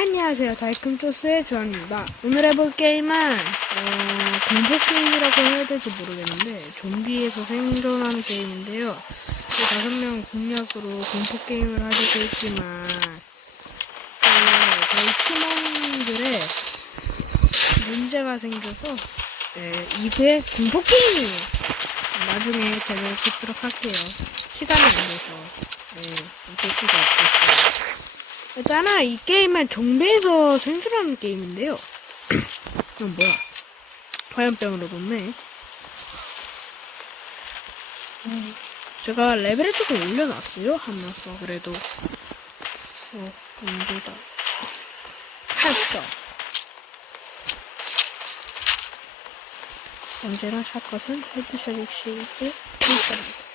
안녕하세요. 달큼토스의 주한입니다. 오늘 해볼 게임은, 어, 공포 게임이라고 해야 될지 모르겠는데, 좀비에서 생존하는 게임인데요. 그 다섯 명 공략으로 공포 게임을 하려고 했지만, 그, 저희 팀원들의 문제가 생겨서, 네, 이게 공포 게임이에요. 나중에 제대로 듣도록 할게요. 시간이 안 돼서, 네, 어쩔 수가 없었어요. 일단은 이 게임은 좀비에서 생존하는 게임인데요. 이건 뭐야? 화염병으로. 음, 제가 레벨을 조금 올려놨어요. 하면서 그래도 어 문제다. 팔성. 언제나 샷것은 헤드샷이 시고 필살입니다.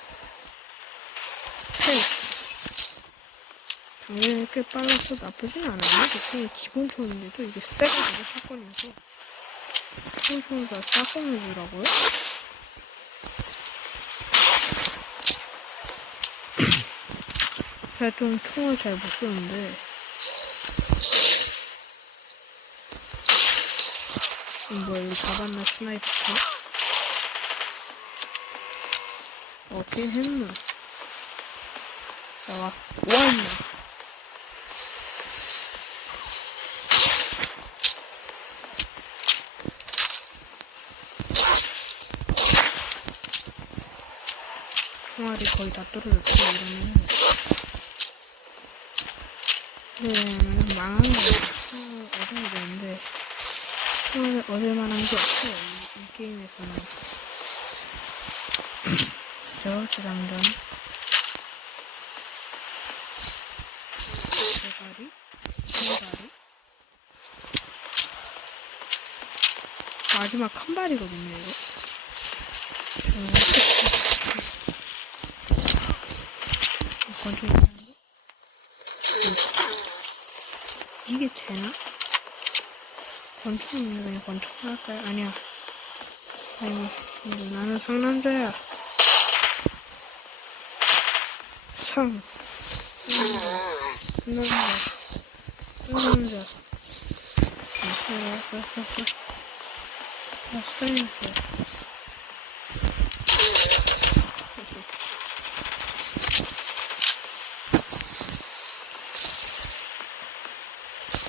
헬. 당연히 꽤 빨라서 나쁘진 않아요. 보통 기본총인데도 이게 세가 아니라 사건이어서 기본총보다 사건을 주라고요? 제가 좀 총을 잘못 쏘는데 음, 뭐야 이거 잡았나 스나이퍼 어떻게 했나 나와 와 있나 총알이 거의 다 떨어졌고 이러면 그러면 망한 거 총을 얻어야 되는데 총을 얻을 만한 게 없어요 이, 이 게임에서는 저 재장전. 대가리? 대가리? 마지막 한 발이거든요 이거. 저 권총 있는데? 이게 되나? 권총 있는데 그냥 권총 할까요? 아니야. 아니, 근데 나는 상남자야. 상. 상남자. 상남자. 아, 알았어, 알았어, 알았어. 아, 상남자.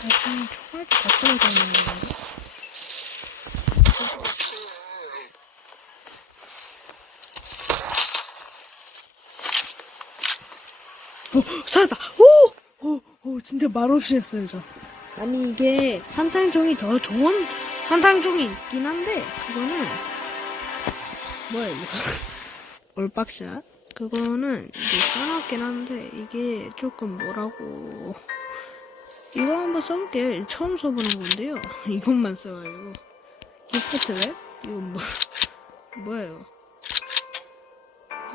나중에 총알도 갖다 놓는 건데. 오, 살았다! 진짜 말없이 했어요, 저. 아니, 이게 산탄종이 더 좋은 산탄종이 있긴 한데, 그거는, 뭐야, 이거. 올박샷? 그거는 이게 싸놨긴 한데, 이게 조금 뭐라고. 이거 한번 써볼게요. 처음 써보는 건데요. 이것만 써가지고. 기프트 웹? 이건 뭐, 뭐예요?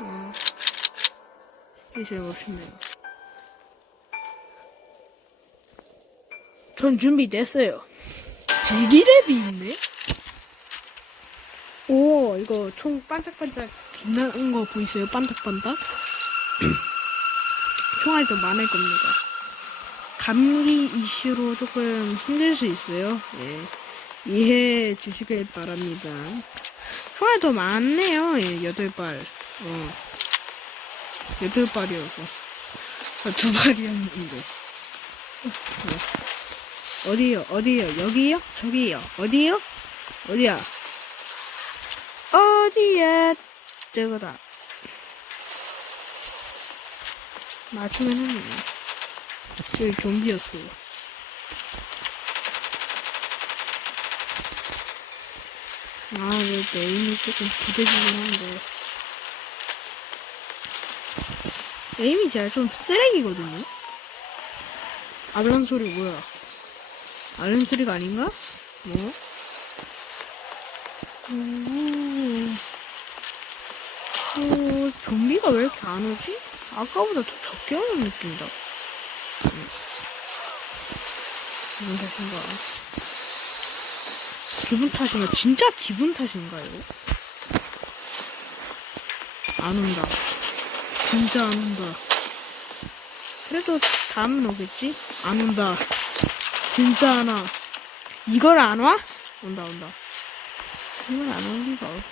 어, 이제 멋있네요. 전 준비됐어요. 대기랩이 있네? 오, 이거 총 반짝반짝 빛나는 거 보이세요? 반짝반짝? 총알도 많을 겁니다. 감기 이슈로 조금 힘들 수 있어요. 예. 이해해 주시길 바랍니다. 총알 더 많네요. 예, 여덟 발. 어. 여덟 발이어서. 아, 두 발이었는데. 어. 어디요? 어디요? 여기요? 저기요? 어디요? 어디야? 어디야? 저거다. 맞추면은 저기 좀비였어요. 아, 왜 에임이 조금 부대지긴 한데. 에임이 제가 좀 쓰레기거든요? 아블란 소리 뭐야? 알른 소리가 아닌가? 뭐? 오, 오, 좀비가 왜 이렇게 안 오지? 아까보다 더 적게 오는 느낌이다. 기분 탓인가? 기분 탓인가? 진짜 기분 탓인가요? 안 온다. 진짜 안 온다. 그래도 다음은 오겠지? 안 온다. 진짜 하나. 이걸 안 와? 온다, 온다. 이걸 안올 리가 없.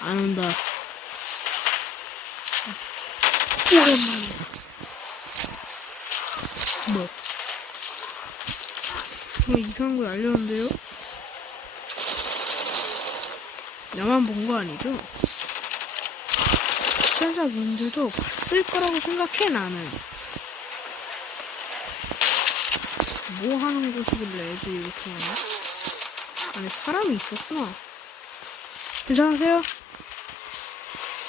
안 온다. 오랜만이야. 뭐? 뭐 이상한 거 알려는데요? 나만 본 거 아니죠? 시청자분들도 봤을 거라고 생각해 나는. 뭐 하는 곳이길래 애들이 이렇게 하나? 아니 사람이 있었구나. 괜찮으세요?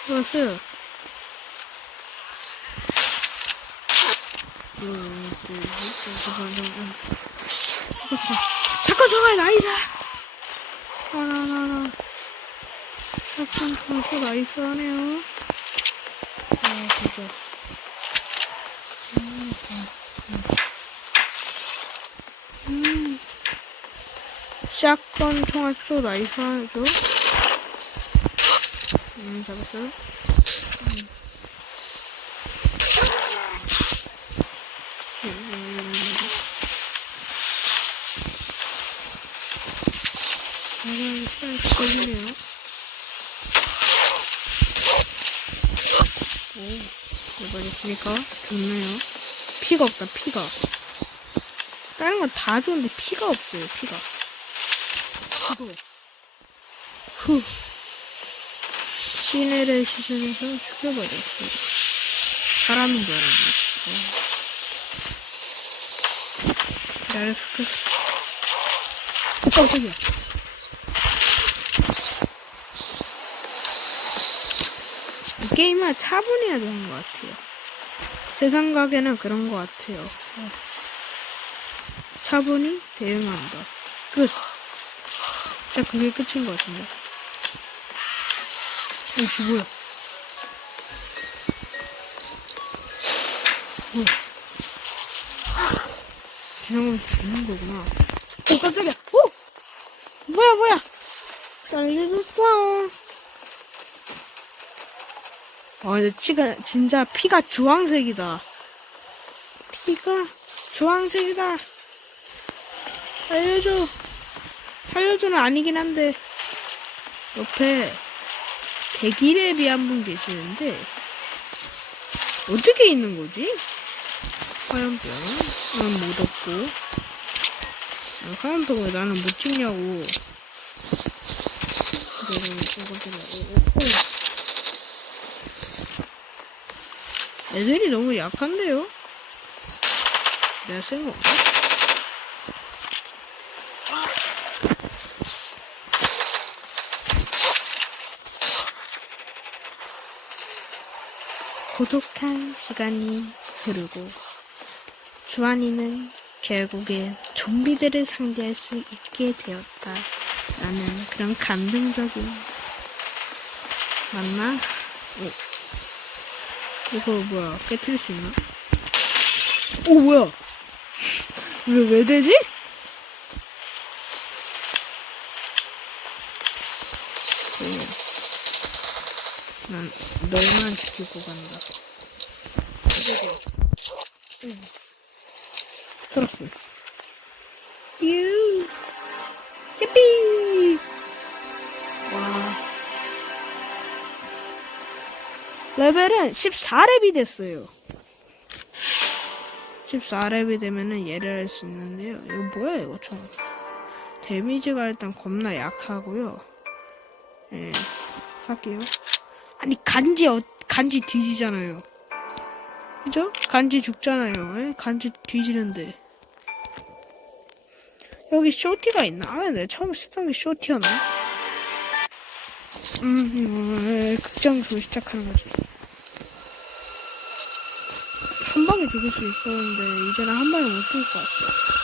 왔어요. 사건 총알 나이다. 하나하나. 사건 총알 나이스 하네요. 아 진짜. 음, 음, 음. 음. 샷건 총알 쏘 나이스 하죠. 음 잡았어요. 음. 음, 시간이 걸리네요. 오, 대박이었으니까 좋네요. 피가 없다, 피가. 다른 건 다 좋은데 피가 없어요, 피가. 후. 후. 시내를 시즌에서 죽여버렸어요. 사람인 줄 알았네. 어. 나를 죽였어. 어, 깜짝이야. 이 게임은 차분해야 되는 것 같아요. 제 생각에는 그런 것 같아요. 어. 차분히 대응한다. 끝. 진짜 그게 끝인 것 같은데. 오씨, 뭐야. 어. 지나가면서 죽는 거구나. 오, 깜짝이야. 오! 뭐야, 뭐야. 살려줬어. 아, 근데 피가, 진짜 피가 주황색이다. 피가 주황색이다. 살려줘. 살려줘는 아니긴 한데, 옆에 대기랩이 한 분 계시는데, 어떻게 있는 거지? 화염병. 난못 얻고. 아, 화염병 왜 나는 못 찍냐고. 애들이 너무 약한데요? 내가 센 건가? 고독한 시간이 흐르고 주한이는 결국에 좀비들을 상대할 수 있게 되었다. 라는 그런 감동적인 맞나? 어. 이거 뭐야 깨트릴 수 있나? 오 뭐야? 왜 왜 되지? 네. 난 너만 지키고 간다. 응. 살았어. 유. 예삐. 와. 레벨은 14렙이 됐어요. 14렙이 되면은 얘를 할 수 있는데요. 이거 뭐야 이거 총. 데미지가 일단 겁나 약하고요. 예, 살게요. 아니 간지 어, 간지 뒤지잖아요. 그죠? 간지 죽잖아요. 예? 간지 뒤지는데. 여기 쇼티가 있나? 아, 내가 처음 쓰던 게 쇼티였나? 음, 어, 극장소 시작하는 거지. 한 방에 죽일 수 있었는데, 이제는 한 방에 못 죽일 것 같아.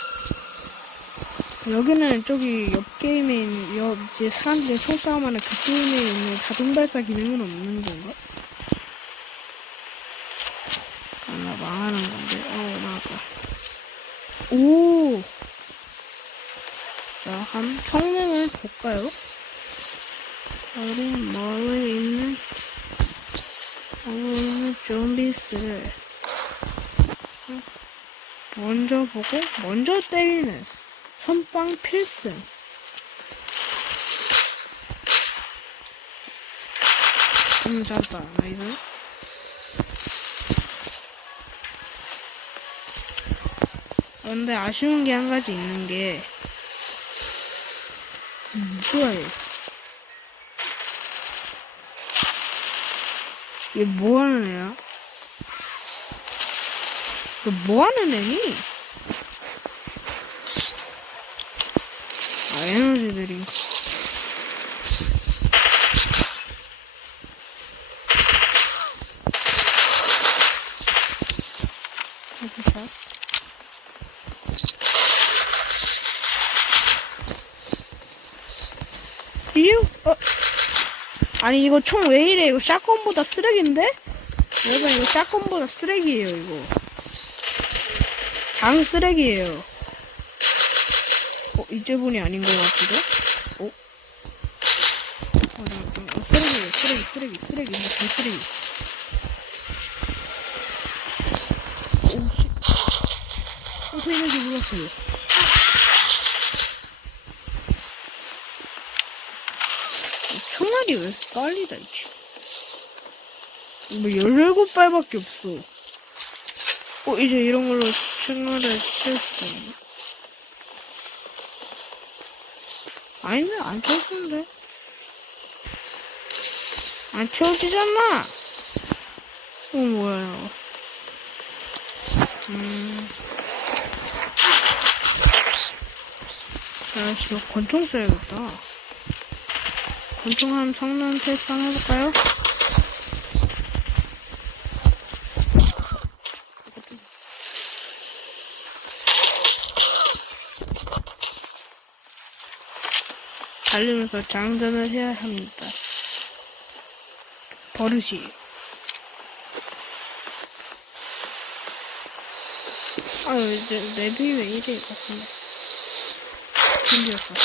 여기는 저기 옆 게임에 있는, 옆, 이제 사람들이 총싸움하는 그 게임에 있는 자동 발사 기능은 없는 건가? 아, 나 망하는 건데. 어, 나왔다. 오! 자, 한 성능을 볼까요? 다른 마을에 있는 있는 좀비스를 먼저 보고 먼저 때리는 선빵 필승. 음, 잡았다. 나이스. 근데 아쉬운 게 한 가지 있는 게, 음, 얘. 얘뭐 하는 애야? 너 뭐 하는 애니? 아, 에너지 드링크. 헤드샷. 이유? 어. 아니 이거 총 왜 이래? 이거 샷건보다 쓰레기인데? 여러분 이거 샷건보다 쓰레기예요 이거. 장 쓰레기예요. 어 이제분이 아닌 것 같기도? 어? 어, 나, 좀- 어, 쓰레기 쓰레기 쓰레기 이거 개 쓰레기. 오 씨. 어, 저 있는지 몰랐어요. 이 총알이 왜 빨리 닿지? 뭐 17발밖에 없어. 어, 이제 이런 걸로 총알을 수가 있네. 아닌데, 안 채워지는데? 안 채워지잖아! 어, 뭐야. 음. 아씨, 권총 써야겠다. 권총 한 성능 테스트 한번 해볼까요? 달리면서 장전을 해야 합니다. 버릇이. 아유, 이제 맵이 왜 이래, 이거. 힘들었어.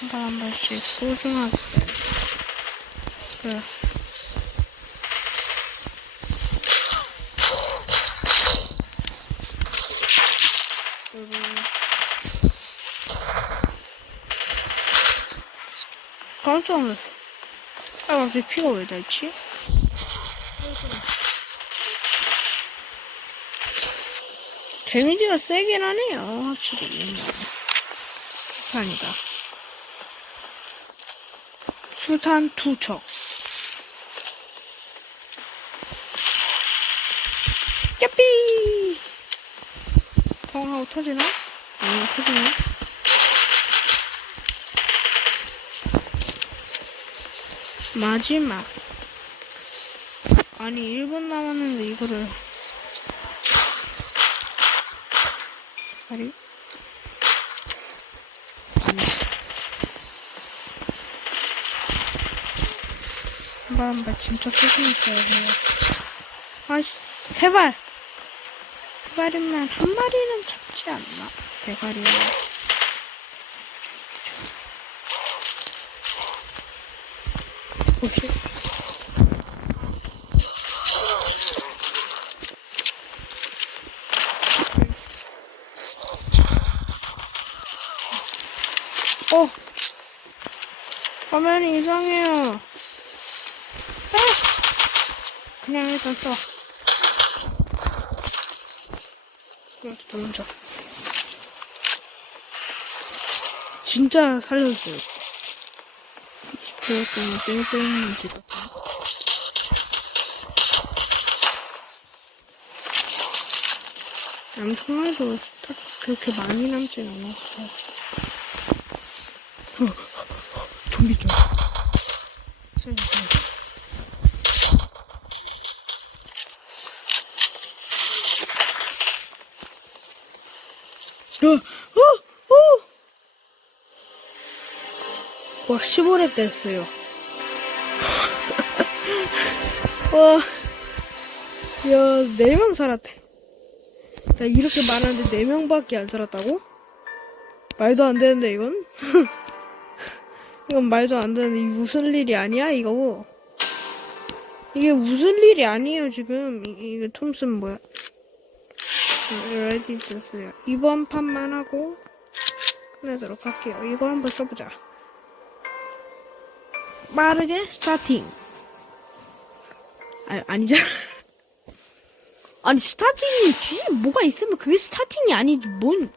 한번한 번씩 소중하게. 그래. 깜짝 놀랐어. 아, 갑자기 피가 왜 닳지? 데미지가 세긴 하네요, 확실히. 수탄이다. 수탄 투척. 야삐! 펑하고 터지나? 아니, 터지네. 마지막. 아니, 1분 남았는데 이거를. 아니? 아니. 한발 진짜 조심 있어야 돼요. 아씨, 세 발! 세 발이면 한 마리는 잡지 않나? 대가리는. 오씨. 어! 화면이 이상해요. 아! 그냥 일단 써. 이렇게 돌려. 진짜 살려줘요. 그랬더니 뺑뺑이 지금. 남성말도 딱 그렇게 많이 남진 않았어요. 어, 좀비 좀. 쏘야 돼. 어, 어, 어! 와, 15렙 됐어요. 와, 야, 4명 살았대. 나 이렇게 많았는데 4명밖에 안 살았다고? 말도 안 되는데, 이건? 이건 말도 안 되는데, 이게 무슨 일이 아니야, 이거? 이게 무슨 일이 아니에요, 지금. 이, 이게 톰슨 뭐야? 레디 됐어요. 이번 판만 하고 끝내도록 할게요. 이거 한번 써보자. 빠르게 스타팅. 아, 아니잖아. 아니, 스타팅이 뒤에 뭐가 있으면 그게 스타팅이 아니지, 뭔.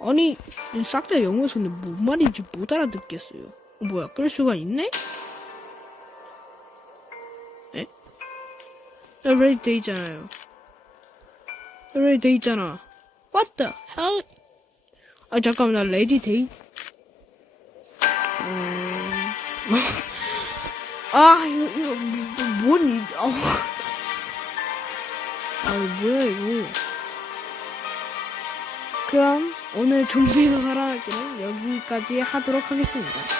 아니, 싹 다 영어 손데 뭔 말인지 못 알아듣겠어요. 어, 뭐야, 끌 수가 있네? 에? 레디 돼 있잖아요. 레디 돼 있잖아. What the hell? 아, 잠깐만, 나 레디 돼 있... 어... 아, 이거, 이거, 뭐, 뭔, 일, 어. 아, 뭐야, 이거. 그럼, 오늘 좀비에서 살아남기는 여기까지 하도록 하겠습니다.